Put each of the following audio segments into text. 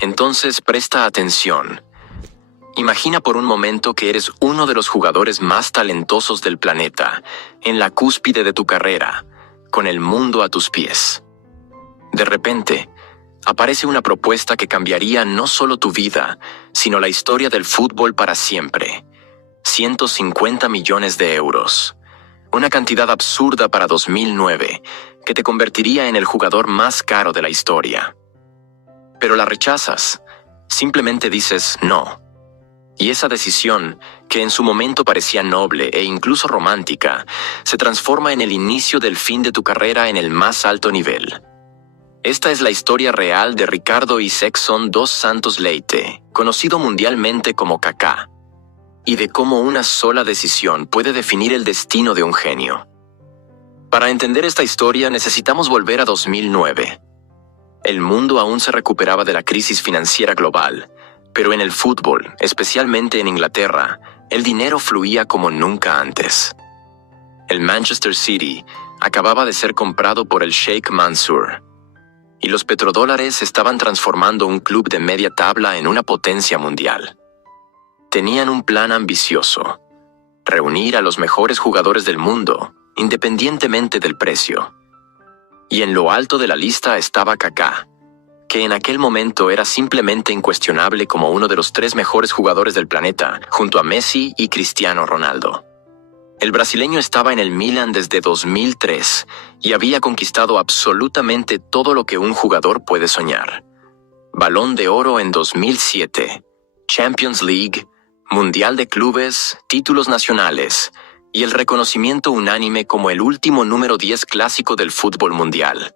Entonces presta atención. Imagina por un momento que eres uno de los jugadores más talentosos del planeta, en la cúspide de tu carrera, con el mundo a tus pies. De repente, aparece una propuesta que cambiaría no solo tu vida, sino la historia del fútbol para siempre. 150 millones de euros. Una cantidad absurda para 2009, que te convertiría en el jugador más caro de la historia. Pero la rechazas. Simplemente dices no. Y esa decisión, que en su momento parecía noble e incluso romántica, se transforma en el inicio del fin de tu carrera en el más alto nivel. Esta es la historia real de Ricardo Isaacson dos Santos Leite, conocido mundialmente como Kaká, y de cómo una sola decisión puede definir el destino de un genio. Para entender esta historia necesitamos volver a 2009. El mundo aún se recuperaba de la crisis financiera global, pero en el fútbol, especialmente en Inglaterra, el dinero fluía como nunca antes. El Manchester City acababa de ser comprado por el Sheikh Mansour, y los petrodólares estaban transformando un club de media tabla en una potencia mundial. Tenían un plan ambicioso: reunir a los mejores jugadores del mundo, independientemente del precio. Y en lo alto de la lista estaba Kaká, que en aquel momento era simplemente incuestionable como uno de los 3 mejores jugadores del planeta, junto a Messi y Cristiano Ronaldo. El brasileño estaba en el Milan desde 2003 y había conquistado absolutamente todo lo que un jugador puede soñar. Balón de Oro en 2007, Champions League, Mundial de Clubes, títulos nacionales y el reconocimiento unánime como el último número 10 clásico del fútbol mundial.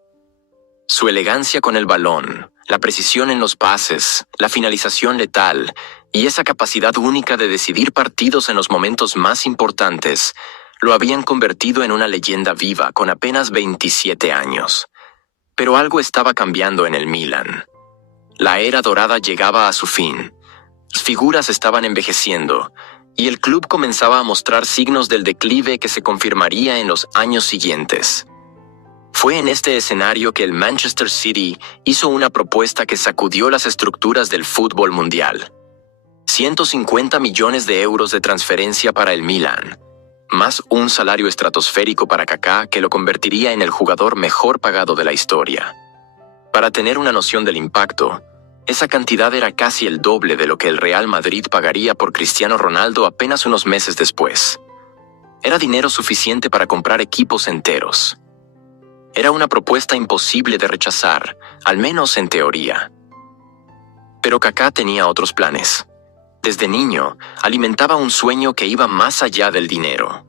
Su elegancia con el balón, la precisión en los pases, la finalización letal y esa capacidad única de decidir partidos en los momentos más importantes lo habían convertido en una leyenda viva con apenas 27 años. Pero algo estaba cambiando en el Milan. La era dorada llegaba a su fin. Las figuras estaban envejeciendo y el club comenzaba a mostrar signos del declive que se confirmaría en los años siguientes. Fue en este escenario que el Manchester City hizo una propuesta que sacudió las estructuras del fútbol mundial. 150 millones de euros de transferencia para el Milan, más un salario estratosférico para Kaká que lo convertiría en el jugador mejor pagado de la historia. Para tener una noción del impacto, esa cantidad era casi el doble de lo que el Real Madrid pagaría por Cristiano Ronaldo apenas unos meses después. Era dinero suficiente para comprar equipos enteros. Era una propuesta imposible de rechazar, al menos en teoría. Pero Kaká tenía otros planes. Desde niño, alimentaba un sueño que iba más allá del dinero: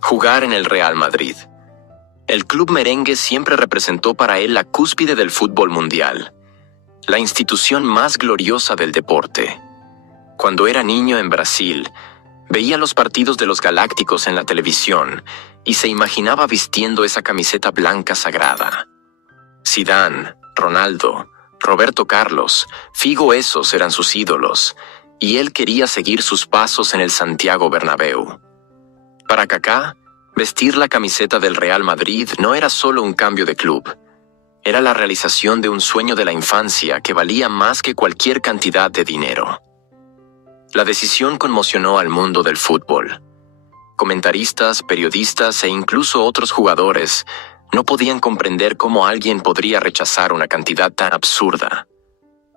jugar en el Real Madrid. El club merengue siempre representó para él la cúspide del fútbol mundial, la institución más gloriosa del deporte. Cuando era niño en Brasil, veía los partidos de los Galácticos en la televisión y se imaginaba vistiendo esa camiseta blanca sagrada. Zidane, Ronaldo, Roberto Carlos, Figo, esos eran sus ídolos, y él quería seguir sus pasos en el Santiago Bernabéu. Para Kaká, vestir la camiseta del Real Madrid no era solo un cambio de club. Era la realización de un sueño de la infancia que valía más que cualquier cantidad de dinero. La decisión conmocionó al mundo del fútbol. Comentaristas, periodistas e incluso otros jugadores no podían comprender cómo alguien podría rechazar una cantidad tan absurda.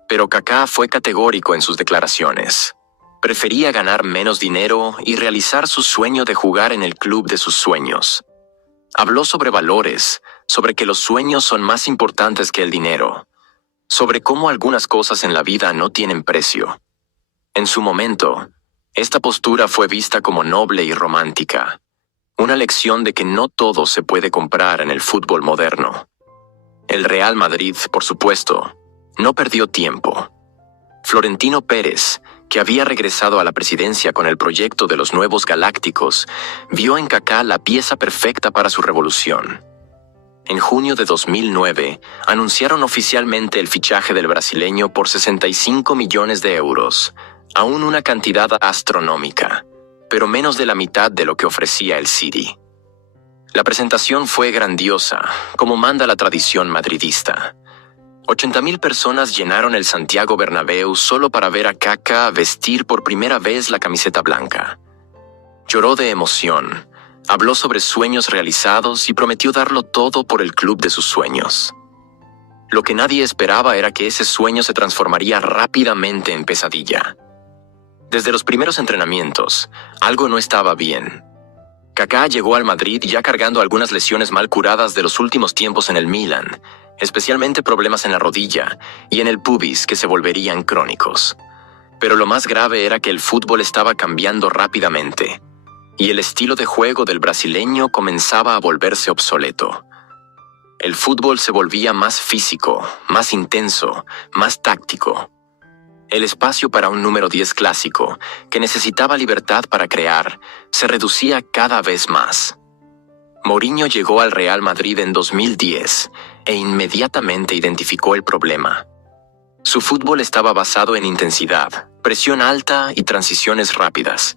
Pero Kaká fue categórico en sus declaraciones. Prefería ganar menos dinero y realizar su sueño de jugar en el club de sus sueños. Habló sobre valores, sobre que los sueños son más importantes que el dinero, sobre cómo algunas cosas en la vida no tienen precio. En su momento, esta postura fue vista como noble y romántica, una lección de que no todo se puede comprar en el fútbol moderno. El Real Madrid, por supuesto, no perdió tiempo. Florentino Pérez, que había regresado a la presidencia con el proyecto de los nuevos Galácticos, vio en Kaká la pieza perfecta para su revolución. En junio de 2009, anunciaron oficialmente el fichaje del brasileño por 65 millones de euros, aún una cantidad astronómica, pero menos de la mitad de lo que ofrecía el City. La presentación fue grandiosa, como manda la tradición madridista. 80.000 personas llenaron el Santiago Bernabéu solo para ver a Kaká vestir por primera vez la camiseta blanca. Lloró de emoción, habló sobre sueños realizados y prometió darlo todo por el club de sus sueños. Lo que nadie esperaba era que ese sueño se transformaría rápidamente en pesadilla. Desde los primeros entrenamientos, algo no estaba bien. Kaká llegó al Madrid ya cargando algunas lesiones mal curadas de los últimos tiempos en el Milan, especialmente problemas en la rodilla y en el pubis que se volverían crónicos. Pero lo más grave era que el fútbol estaba cambiando rápidamente, y el estilo de juego del brasileño comenzaba a volverse obsoleto. El fútbol se volvía más físico, más intenso, más táctico. El espacio para un número 10 clásico, que necesitaba libertad para crear, se reducía cada vez más. Mourinho llegó al Real Madrid en 2010 e inmediatamente identificó el problema. Su fútbol estaba basado en intensidad, presión alta y transiciones rápidas.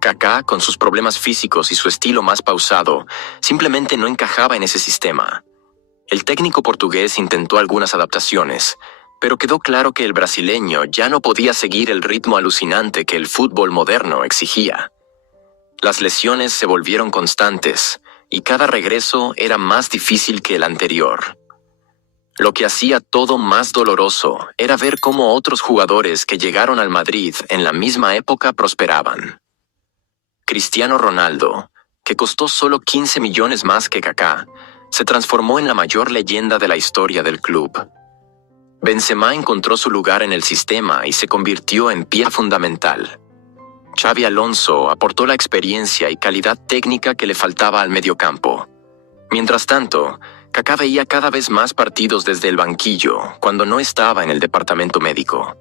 Kaká, con sus problemas físicos y su estilo más pausado, simplemente no encajaba en ese sistema. El técnico portugués intentó algunas adaptaciones, pero quedó claro que el brasileño ya no podía seguir el ritmo alucinante que el fútbol moderno exigía. Las lesiones se volvieron constantes, y cada regreso era más difícil que el anterior. Lo que hacía todo más doloroso era ver cómo otros jugadores que llegaron al Madrid en la misma época prosperaban. Cristiano Ronaldo, que costó solo 15 millones más que Kaká, se transformó en la mayor leyenda de la historia del club. Benzema encontró su lugar en el sistema y se convirtió en pieza fundamental. Xabi Alonso aportó la experiencia y calidad técnica que le faltaba al mediocampo. Mientras tanto, Kaká veía cada vez más partidos desde el banquillo cuando no estaba en el departamento médico.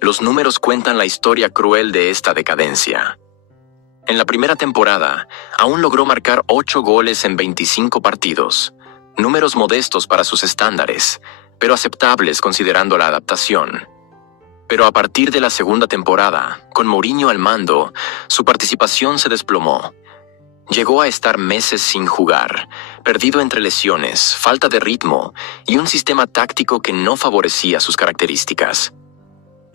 Los números cuentan la historia cruel de esta decadencia. En la primera temporada, aún logró marcar 8 goles en 25 partidos, números modestos para sus estándares, pero aceptables considerando la adaptación. Pero a partir de la segunda temporada, con Mourinho al mando, su participación se desplomó. Llegó a estar meses sin jugar, perdido entre lesiones, falta de ritmo y un sistema táctico que no favorecía sus características.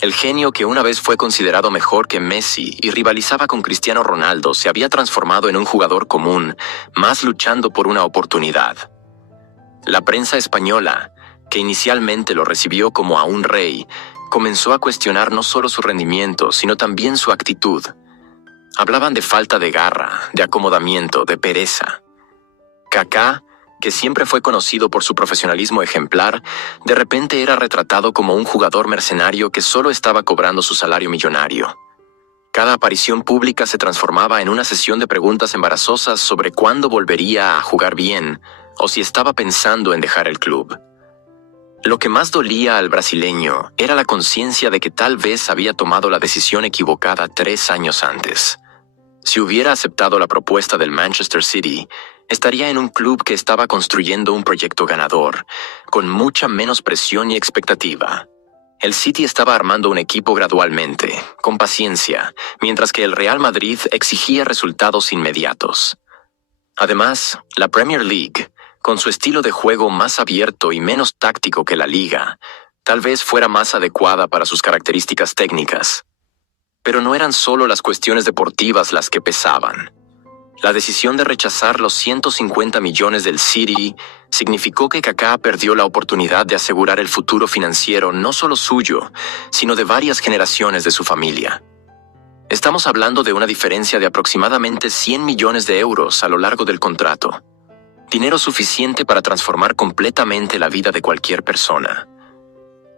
El genio que una vez fue considerado mejor que Messi y rivalizaba con Cristiano Ronaldo se había transformado en un jugador común, más luchando por una oportunidad. La prensa española, que inicialmente lo recibió como a un rey, comenzó a cuestionar no solo su rendimiento, sino también su actitud. Hablaban de falta de garra, de acomodamiento, de pereza. Kaká, que siempre fue conocido por su profesionalismo ejemplar, de repente era retratado como un jugador mercenario que solo estaba cobrando su salario millonario. Cada aparición pública se transformaba en una sesión de preguntas embarazosas sobre cuándo volvería a jugar bien o si estaba pensando en dejar el club. Lo que más dolía al brasileño era la conciencia de que tal vez había tomado la decisión equivocada 3 años antes. Si hubiera aceptado la propuesta del Manchester City, estaría en un club que estaba construyendo un proyecto ganador, con mucha menos presión y expectativa. El City estaba armando un equipo gradualmente, con paciencia, mientras que el Real Madrid exigía resultados inmediatos. Además, la Premier League, con su estilo de juego más abierto y menos táctico que la Liga, tal vez fuera más adecuada para sus características técnicas. Pero no eran solo las cuestiones deportivas las que pesaban. La decisión de rechazar los 150 millones del City significó que Kaká perdió la oportunidad de asegurar el futuro financiero no solo suyo, sino de varias generaciones de su familia. Estamos hablando de una diferencia de aproximadamente 100 millones de euros a lo largo del contrato. Dinero suficiente para transformar completamente la vida de cualquier persona.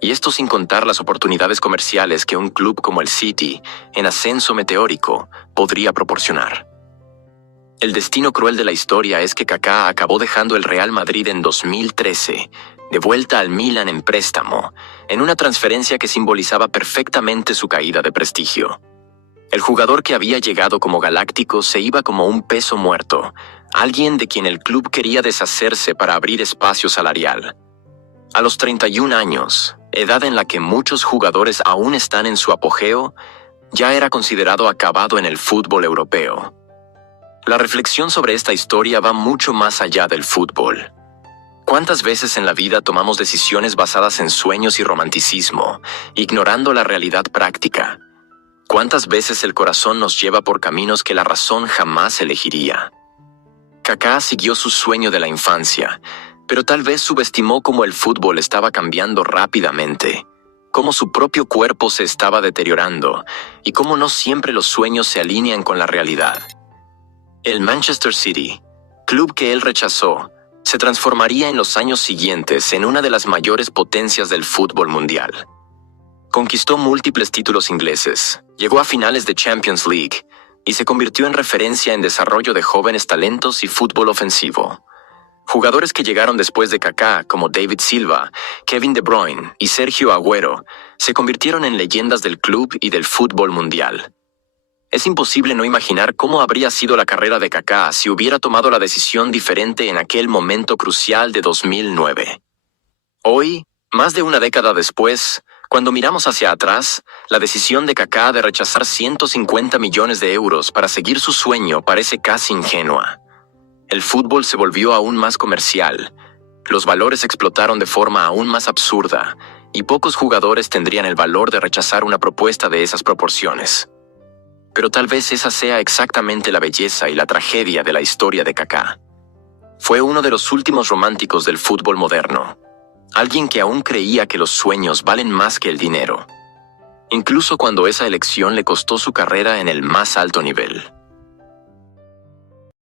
Y esto sin contar las oportunidades comerciales que un club como el City, en ascenso meteórico, podría proporcionar. El destino cruel de la historia es que Kaká acabó dejando el Real Madrid en 2013, de vuelta al Milan en préstamo, en una transferencia que simbolizaba perfectamente su caída de prestigio. El jugador que había llegado como galáctico se iba como un peso muerto, alguien de quien el club quería deshacerse para abrir espacio salarial. A los 31 años, edad en la que muchos jugadores aún están en su apogeo, ya era considerado acabado en el fútbol europeo. La reflexión sobre esta historia va mucho más allá del fútbol. ¿Cuántas veces en la vida tomamos decisiones basadas en sueños y romanticismo, ignorando la realidad práctica? ¿Cuántas veces el corazón nos lleva por caminos que la razón jamás elegiría? Kaká siguió su sueño de la infancia, pero tal vez subestimó cómo el fútbol estaba cambiando rápidamente, cómo su propio cuerpo se estaba deteriorando y cómo no siempre los sueños se alinean con la realidad. El Manchester City, club que él rechazó, se transformaría en los años siguientes en una de las mayores potencias del fútbol mundial. Conquistó múltiples títulos ingleses, llegó a finales de Champions League y se convirtió en referencia en desarrollo de jóvenes talentos y fútbol ofensivo. Jugadores que llegaron después de Kaká, como David Silva, Kevin De Bruyne y Sergio Agüero, se convirtieron en leyendas del club y del fútbol mundial. Es imposible no imaginar cómo habría sido la carrera de Kaká si hubiera tomado la decisión diferente en aquel momento crucial de 2009. Hoy, más de una década después, cuando miramos hacia atrás, la decisión de Kaká de rechazar 150 millones de euros para seguir su sueño parece casi ingenua. El fútbol se volvió aún más comercial, los valores explotaron de forma aún más absurda, y pocos jugadores tendrían el valor de rechazar una propuesta de esas proporciones. Pero tal vez esa sea exactamente la belleza y la tragedia de la historia de Kaká. Fue uno de los últimos románticos del fútbol moderno, alguien que aún creía que los sueños valen más que el dinero, incluso cuando esa elección le costó su carrera en el más alto nivel.